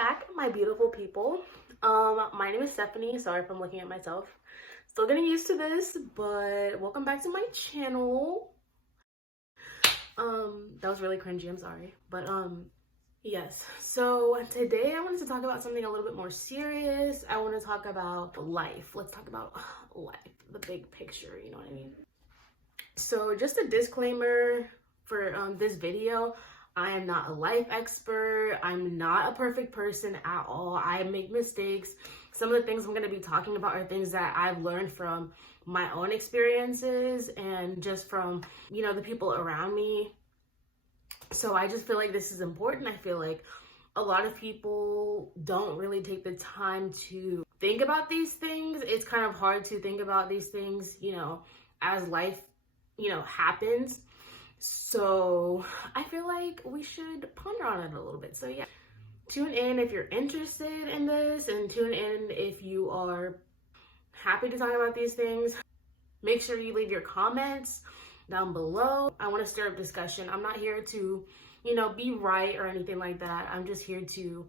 back, my beautiful people. My name is Stephanie. Sorry if I'm looking at myself. Still getting used to this, but welcome back to my channel. That was really cringy, I'm sorry. But yes. So today I wanted to talk about something a little bit more serious. I want to talk about life. Let's talk about life, the big picture, you know what I mean? So just a disclaimer for this video. I am not a life expert. I'm not a perfect person at all. I make mistakes. Some of the things I'm going to be talking about are things that I've learned from my own experiences and just from, you know, the people around me. So I just feel like this is important. I feel like a lot of people don't really take the time to think about these things. It's kind of hard to think about these things, you know, as life, you know, happens. So I feel like we should ponder on it a little bit. So yeah, tune in if you're interested in this, and tune in if you are happy to talk about these things. Make sure you leave your comments down below. I want to stir up discussion. I'm not here to, you know, be right or anything like that. I'm just here to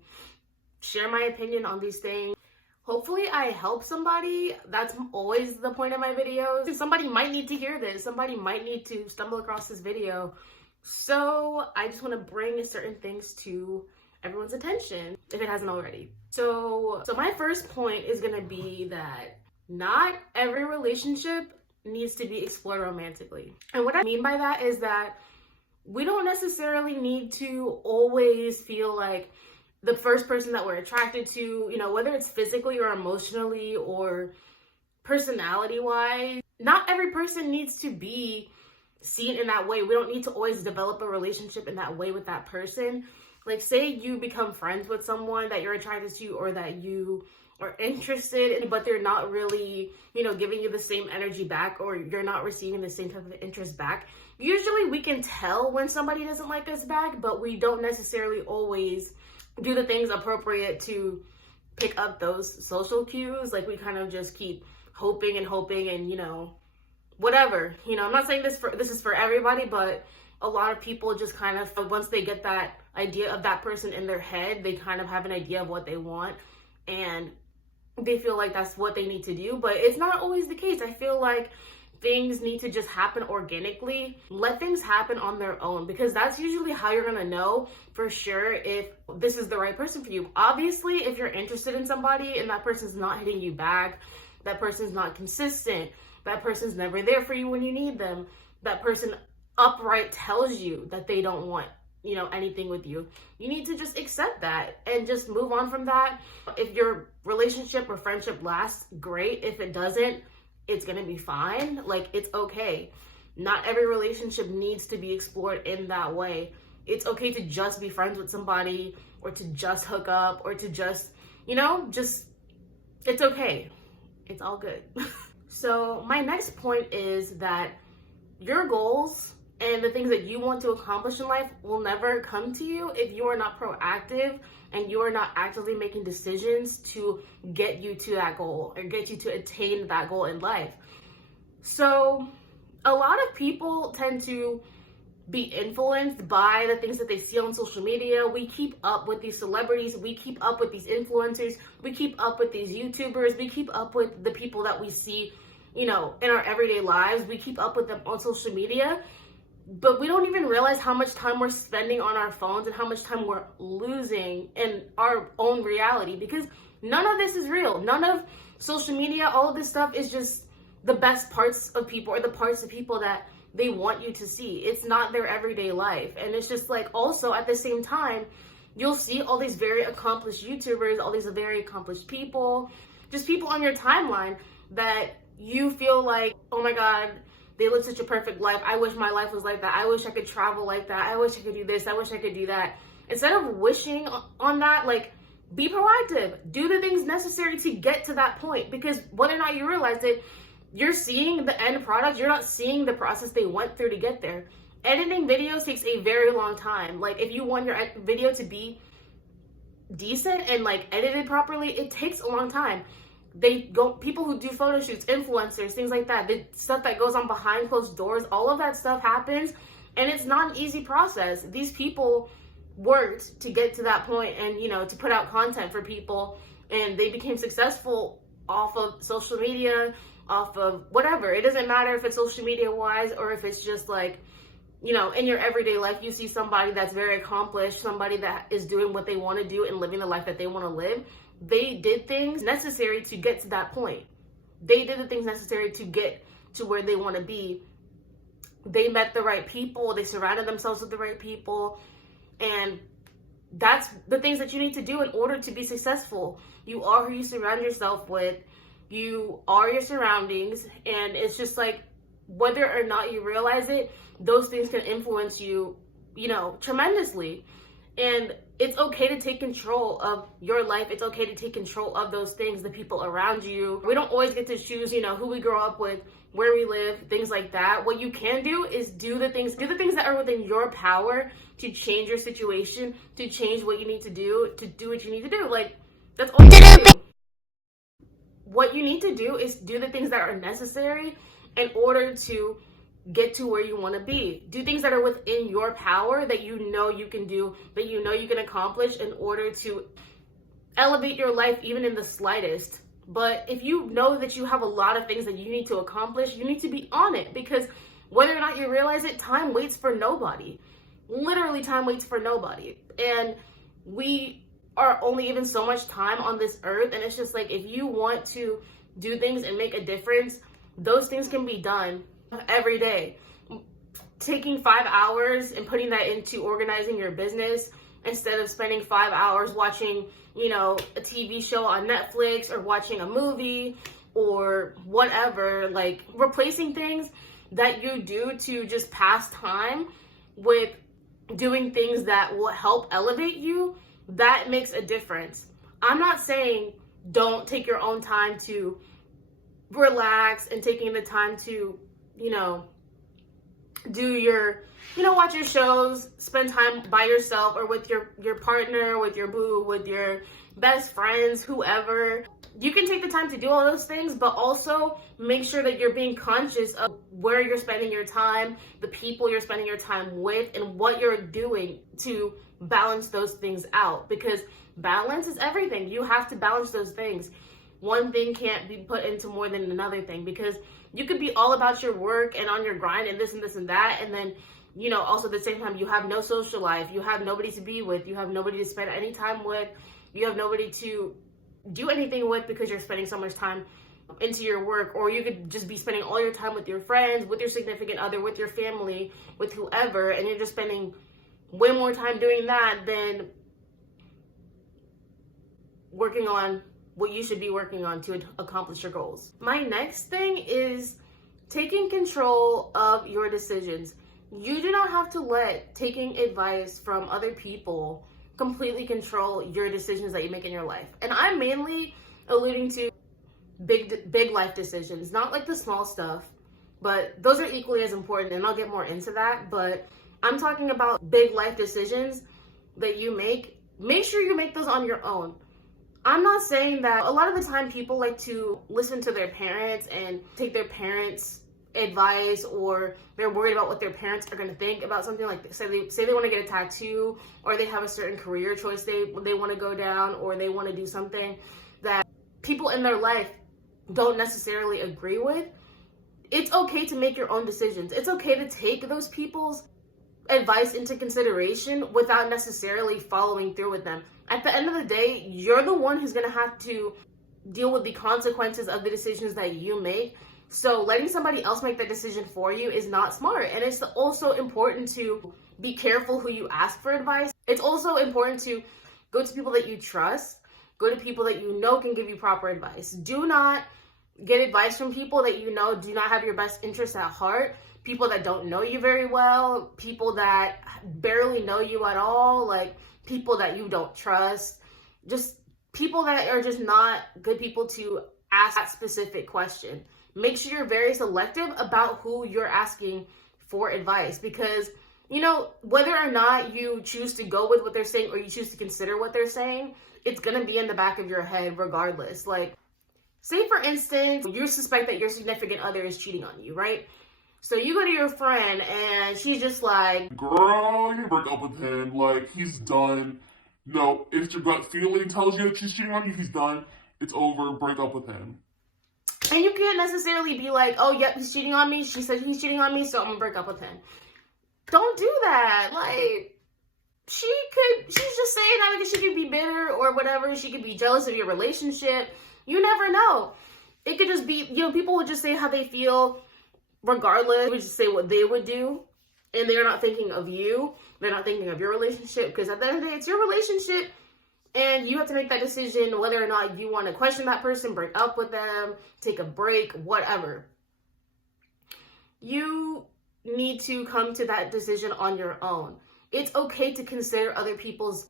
share my opinion on these things. Hopefully I help somebody. That's always the point of my videos. Somebody might need to hear this. Somebody might need to stumble across this video. So I just want to bring certain things to everyone's attention if it hasn't already. So my first point is going to be that not every relationship needs to be explored romantically. And what I mean by that is that we don't necessarily need to always feel like the first person that we're attracted to, you know, whether it's physically or emotionally or personality wise, not every person needs to be seen in that way. We don't need to always develop a relationship in that way with that person. Like, say you become friends with someone that you're attracted to or that you are interested in, but they're not really, you know, giving you the same energy back, or you're not receiving the same type of interest back. Usually we can tell when somebody doesn't like us back, but we don't necessarily always do the things appropriate to pick up those social cues. Like, we kind of just keep hoping and, you know, whatever. You know, I'm not saying this is for everybody, but a lot of people just kind of, once they get that idea of that person in their head, they kind of have an idea of what they want, and they feel like that's what they need to do. But it's not always the case. I feel like things need to just happen organically. Let things happen on their own, because that's usually how you're gonna know for sure if this is the right person for you. Obviously, if you're interested in somebody and that person's not hitting you back, that person's not consistent, that person's never there for you when you need them, that person upright tells you that they don't want, you know, anything with you, you need to just accept that and just move on from that. If your relationship or friendship lasts, great. If it doesn't, it's gonna be fine. Like, it's okay. Not every relationship needs to be explored in that way. It's okay to just be friends with somebody, or to just hook up, or to just, you know, just, it's okay. It's all good. So my next point is that your goals and the things that you want to accomplish in life will never come to you if you are not proactive and you are not actively making decisions to get you to that goal or get you to attain that goal in life. So a lot of people tend to be influenced by the things that they see on social media. We keep up with these celebrities, we keep up with these influencers, we keep up with these YouTubers, we keep up with the people that we see, you know, in our everyday lives. We keep up with them on social media, but we don't even realize how much time we're spending on our phones and how much time we're losing in our own reality, because none of this is real. None of social media, all of this stuff is just the best parts of people, or the parts of people that they want you to see. It's not their everyday life. And it's just like, also at the same time, you'll see all these very accomplished YouTubers, all these very accomplished people, just people on your timeline that you feel like, oh my God, they live such a perfect life. I wish my life was like that. I wish I could travel like that. I wish I could do this. I wish I could do that. Instead of wishing on that, like, be proactive. Do the things necessary to get to that point, because whether or not you realize it, you're seeing the end product. You're not seeing the process they went through to get there. Editing videos takes a very long time. Like, if you want your video to be decent and like edited properly, it takes a long time. People who do photo shoots, influencers, things like that, the stuff that goes on behind closed doors, all of that stuff happens, and it's not an easy process. These people worked to get to that point and, you know, to put out content for people, and they became successful off of social media, off of whatever. It doesn't matter if it's social media wise or if it's just like, you know, in your everyday life, you see somebody that's very accomplished, somebody that is doing what they want to do and living the life that they want to live. They did things necessary to get to that point. They did the things necessary to get to where they want to be. They met the right people. They surrounded themselves with the right people. And that's the things that you need to do in order to be successful. You are who you surround yourself with. You are your surroundings. And it's just like, whether or not you realize it, those things can influence you, you know, tremendously. And it's okay to take control of your life. It's okay to take control of those things, the people around you. We don't always get to choose, you know, who we grow up with, where we live, things like that. What you can do is do the things that are within your power to change your situation, to change what you need to do what you need to do. Like, that's all you can do. What you need to do is do the things that are necessary in order to get to where you want to be. Do things that are within your power, that you know you can do, that you know you can accomplish in order to elevate your life even in the slightest. But if you know that you have a lot of things that you need to accomplish, you need to be on it, because whether or not you realize it, time waits for nobody. Literally, time waits for nobody. And we are only given so much time on this earth, and it's just like, if you want to do things and make a difference, those things can be done every day. Taking 5 hours and putting that into organizing your business instead of spending 5 hours watching, you know, a TV show on Netflix or watching a movie or whatever, like replacing things that you do to just pass time with doing things that will help elevate you, that makes a difference. I'm not saying don't take your own time to relax and taking the time to, you know, do your, you know, watch your shows, spend time by yourself or with your partner, with your boo, with your best friends, whoever. You can take the time to do all those things, but also make sure that you're being conscious of where you're spending your time, the people you're spending your time with, and what you're doing to balance those things out, because balance is everything. You have to balance those things. One thing can't be put into more than another thing, because you could be all about your work and on your grind and this and this and that, and then, you know, also at the same time, you have no social life, you have nobody to be with, you have nobody to spend any time with, you have nobody to do anything with because you're spending so much time into your work. Or you could just be spending all your time with your friends, with your significant other, with your family, with whoever, and you're just spending way more time doing that than working on what you should be working on to accomplish your goals. My next thing is taking control of your decisions. You do not have to let taking advice from other people completely control your decisions that you make in your life. And I'm mainly alluding to big life decisions, not like the small stuff, but those are equally as important, and I'll get more into that. But I'm talking about big life decisions that you make. Make sure you make those on your own. I'm not saying that a lot of the time people like to listen to their parents and take their parents' advice, or they're worried about what their parents are going to think about something. Like, say they want to get a tattoo, or they have a certain career choice they want to go down, or they want to do something that people in their life don't necessarily agree with. It's okay to make your own decisions. It's okay to take those people's advice into consideration without necessarily following through with them. At the end of the day, you're the one who's going to have to deal with the consequences of the decisions that you make. So letting somebody else make that decision for you is not smart. And it's also important to be careful who you ask for advice. It's also important to go to people that you trust, go to people that you know can give you proper advice. Do not get advice from people that you know do not have your best interests at heart, people that don't know you very well, people that barely know you at all, like people that you don't trust, just people that are just not good people to ask that specific question. Make sure you're very selective about who you're asking for advice, because, you know, whether or not you choose to go with what they're saying or you choose to consider what they're saying, it's going to be in the back of your head regardless. Like, say for instance, you suspect that your significant other is cheating on you, right? So you go to your friend and she's just like, girl, you break up with him. Like, he's done. No, if your gut feeling tells you that she's cheating on you, he's done. It's over. Break up with him. and you can't necessarily be like, oh, yep, he's cheating on me. She said he's cheating on me, so I'm gonna break up with him. Don't do that. Like, she's just saying that because she could be bitter or whatever. She could be jealous of your relationship. You never know. It could just be, people would just say how they feel regardless. They would just say what they would do. And they're not thinking of you. They're not thinking of your relationship. Because at the end of the day, it's your relationship. And you have to make that decision whether or not you want to question that person, break up with them, take a break, whatever. You need to come to that decision on your own. It's okay to consider other people's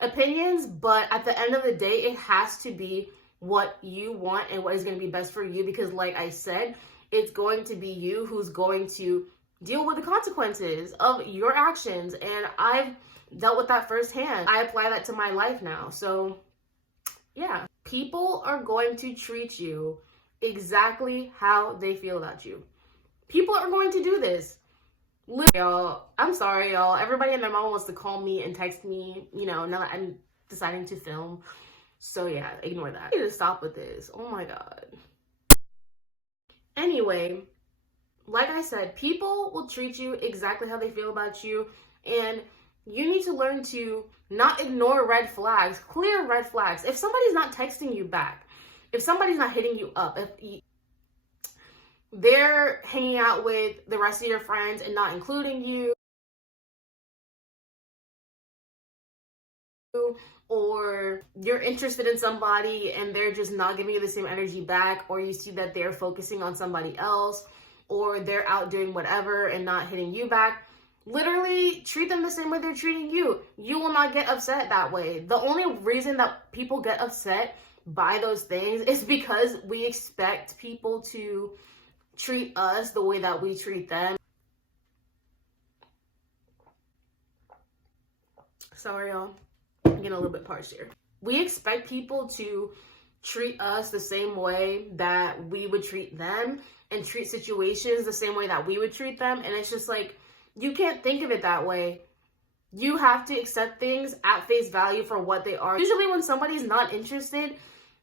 opinions, but at the end of the day, it has to be what you want and what is going to be best for you, because like I said, it's going to be you who's going to deal with the consequences of your actions. And I've dealt with that firsthand. I apply that to my life now. So yeah, people are going to treat you exactly how they feel about you. People are going to do this. Y'all, I'm sorry, y'all. Everybody and their mom wants to call me and text me, now that I'm deciding to film. So yeah, ignore that. I need to stop with this. Oh my God. Anyway, like I said, people will treat you exactly how they feel about you. And you need to learn to not ignore red flags, clear red flags. If somebody's not texting you back, if somebody's not hitting you up, if they're hanging out with the rest of your friends and not including you, or you're interested in somebody and they're just not giving you the same energy back, or you see that they're focusing on somebody else, or they're out doing whatever and not hitting you back, literally treat them the same way they're treating you. You will not get upset that way. The only reason that people get upset by those things is because we expect people to treat us the way that we treat them. Sorry, y'all. I'm getting a little bit parched here. We expect people to treat us the same way that we would treat them, and treat situations the same way that we would treat them. And it's just like, you can't think of it that way. You have to accept things at face value for what they are. Usually when somebody's not interested,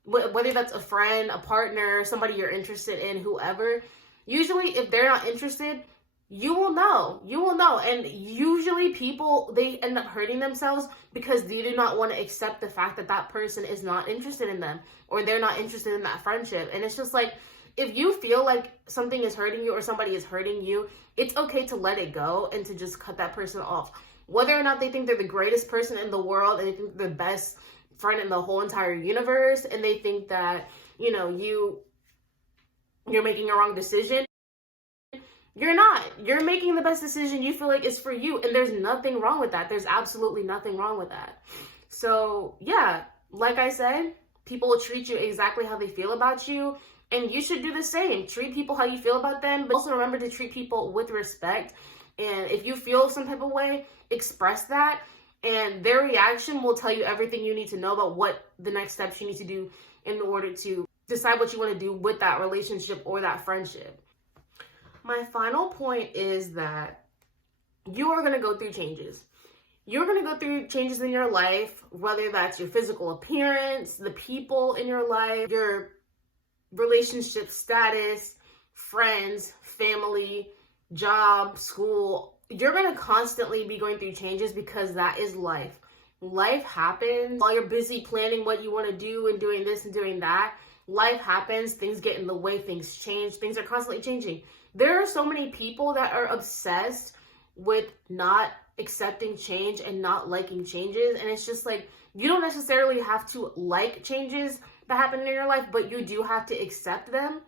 whether that's a friend, a partner, somebody you're interested in, whoever, usually if they're not interested, you will know. You will know. And usually people, they end up hurting themselves because they do not want to accept the fact that that person is not interested in them, or they're not interested in that friendship. And it's just like, if you feel like something is hurting you or somebody is hurting you, it's okay to let it go and to just cut that person off. Whether or not they think they're the greatest person in the world and they think they're the best friend in the whole entire universe, and they think that, you're making a wrong decision, you're not. You're making the best decision you feel like is for you, and there's nothing wrong with that. There's absolutely nothing wrong with that. So yeah, like I said, people will treat you exactly how they feel about you, and you should do the same. Treat people how you feel about them, but also remember to treat people with respect. And if you feel some type of way, express that, and their reaction will tell you everything you need to know about what the next steps you need to do in order to decide what you want to do with that relationship or that friendship. My final point is that you are going to go through changes. You're going to go through changes in your life, whether that's your physical appearance, the people in your life, your relationship status, friends, family, job, school. You're going to constantly be going through changes because that is life. Life happens. While you're busy planning what you want to do and doing this and doing that, life happens. Things get in the way. Things change. Things are constantly changing. There are so many people that are obsessed with not accepting change and not liking changes. And it's just like, you don't necessarily have to like changes that happen in your life, but you do have to accept them.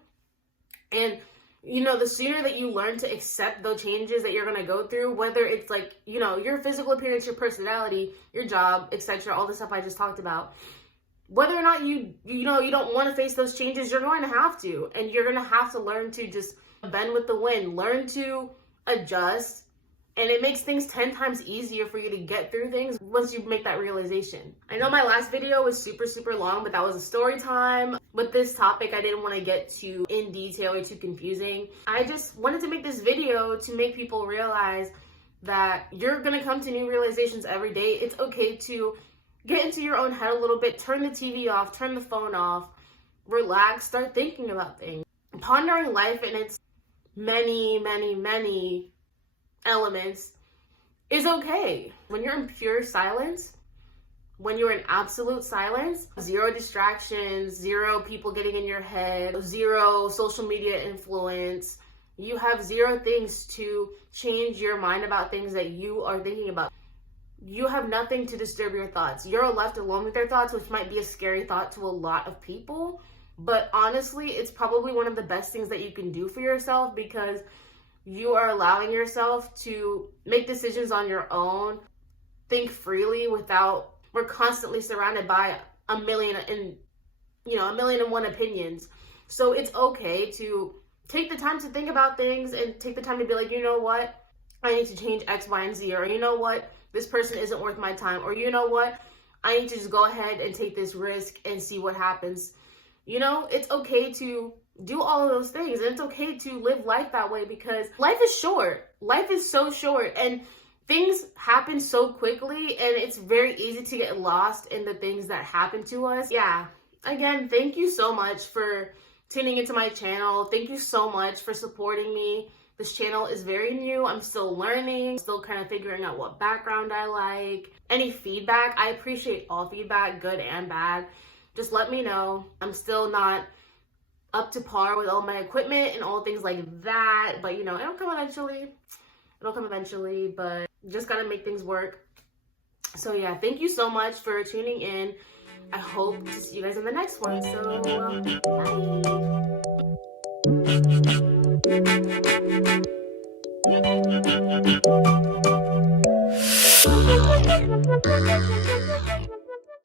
And the sooner that you learn to accept the changes that you're going to go through, whether it's like, your physical appearance, your personality, your job, etc., all the stuff I just talked about, whether or not you don't want to face those changes, you're going to have to. And you're going to have to learn to just bend with the wind, learn to adjust. And it makes things 10 times easier for you to get through things once you make that realization. I know my last video was super, super long, but that was a story time. with this topic, I didn't want to get too in detail or too confusing. I just wanted to make this video to make people realize that you're going to come to new realizations every day. It's okay to get into your own head a little bit, turn the TV off, turn the phone off, relax, start thinking about things. Pondering life in its many elements is okay. When you're in pure silence, when you're in absolute silence, zero distractions, zero people getting in your head, zero social media influence, you have zero things to change your mind about things that you are thinking about. You have nothing to disturb your thoughts. You're left alone with your thoughts, which might be a scary thought to a lot of people. But honestly, it's probably one of the best things that you can do for yourself, because you are allowing yourself to make decisions on your own, think freely without, we're constantly surrounded by a million and one opinions. So it's okay to take the time to think about things and take the time to be like, you know what? I need to change X, Y, and Z, or you know what? This person isn't worth my time, or you know what? I need to just go ahead and take this risk and see what happens. You know, it's okay to do all of those things, and it's okay to live life that way, because life is short. Life is so short, and things happen so quickly, and it's very easy to get lost in the things that happen to us. Yeah, again, thank you so much for tuning into my channel. Thank you so much for supporting me. This channel is very new. I'm still learning, still kind of figuring out what background I like. Any feedback, I appreciate all feedback, good and bad. Just let me know. I'm still not up to par with all my equipment and all things like that, but you know, it'll come eventually. It'll come eventually, but just gotta make things work. So yeah, thank you so much for tuning in. I hope to see you guys in the next one. So bye.